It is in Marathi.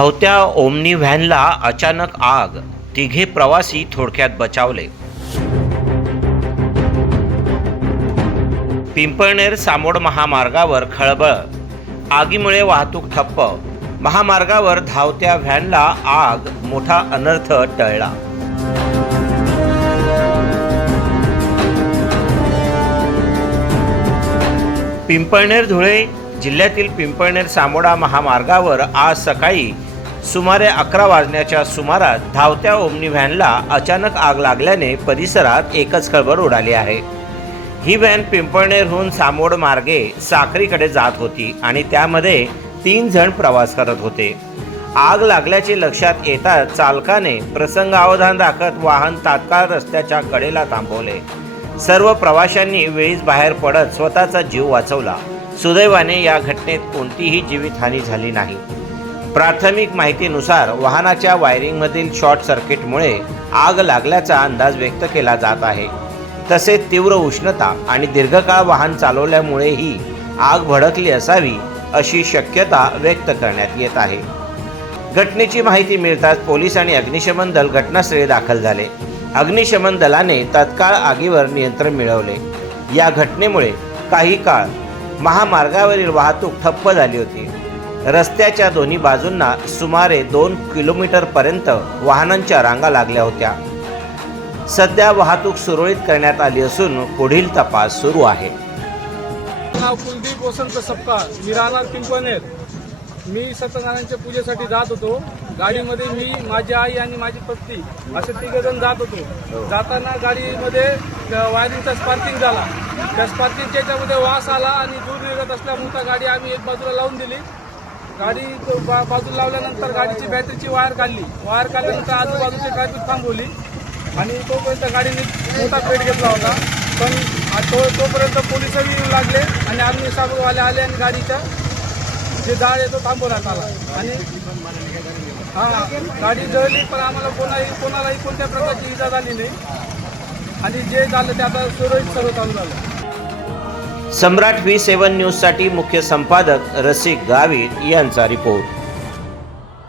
धावत्या ओमनी व्हॅनला अचानक आग, तिघे प्रवासी थोडक्यात बचावले। पिंपळनेर सामोड महामार्गावर खळबळ, आगीमुळे वाहतूक ठप्प। महामार्गावर धावत्या व्हॅनला आग, मोठा अनर्थ टळला। पिंपळनेर धुळे जिल्ह्यातील पिंपळनेर सामोडा महामार्गावर आज सकाळी सुमारे 11 वाजण्याच्या सुमारास धावत्या ओमनी व्हॅनला अचानक आग लागल्याने परिसरात एकच खळबळ उडाली आहे। ही व्हॅन पिंपळनेरहून सामोड मार्गे साक्रीकडे जात होती आणि त्यामध्ये 3 जण प्रवास करत होते। आग लागल्याचे लक्षात येताच चालकाने प्रसंगावधान राखत वाहन तात्काळ रस्त्याच्या कडेला थांबवले। सर्व प्रवाशांनी वेळीच बाहेर पडत स्वतःचा जीव वाचवला। सुदैवाने या घटनेत कोणतीही जीवितहानी झाली नाही। प्राथमिक माहितीनुसार वाहनाच्या वायरिंगमधील शॉर्ट सर्किटमुळे आग लागल्याचा अंदाज व्यक्त केला जात आहे। तसेच तीव्र उष्णता आणि दीर्घकाळ वाहन चालवल्यामुळे ही आग भडकली असावी अशी शक्यता व्यक्त करण्यात येत आहे। घटनेची माहिती मिळताच पोलीस आणि अग्निशमन दल घटनास्थळी दाखल झाले। अग्निशमन दलाने तत्काळ आगीवर नियंत्रण मिळवले। या घटनेमुळे काही काळ महामार्गावरील वाहतूक ठप्प झाली होती। रस्त्याच्या दोन्ही बाजूंना सुमारे 2 किलोमीटरपर्यंत वाहनांच्या रांगा लागल्या होत्या। सध्या वाहतूक सुरळीत करण्यात आली असून पुढील तपास सुरू आहे। नाव कुलदीप वसंत सपकाळ, मी राहणार पिंपळनेर। मी सत्यनारायणच्या पूजेसाठी जात होतो। गाडीमध्ये मी, माझी आई आणि माझी पत्नी असे 3 जण जात होतो। जाताना गाडीमध्ये वायरिंगचा स्पार्किंग झाला। त्या स्पार्किंगच्या याच्यामध्ये वास आला आणि दूर निघत असल्यामुळे त्या गाडी आम्ही एक बाजूला लावून दिली। गाडी बाजूला लावल्यानंतर गाडीची बॅटरीची वायर काढली। वायर काढल्यानंतर आजूबाजूची ट्रॅफिक थांबवली आणि तोपर्यंत गाडीने मोठा पेट घेतला होता। पण तोपर्यंत पोलिसही येऊ लागले आणि अग्निशामकवाले आले आणि गाडीच्या जे जाळ येतो थांबवण्यात आला आणि गाडी जळली, पण आम्हाला कोणालाही कोणत्या प्रकारची इजा झाली नाही आणि जे झालं ते आता सुरळीत सर्व चालू झालं। सम्राट V7 न्यूजसाठी मुख्य संपादक रसिक गावित यांचा रिपोर्ट।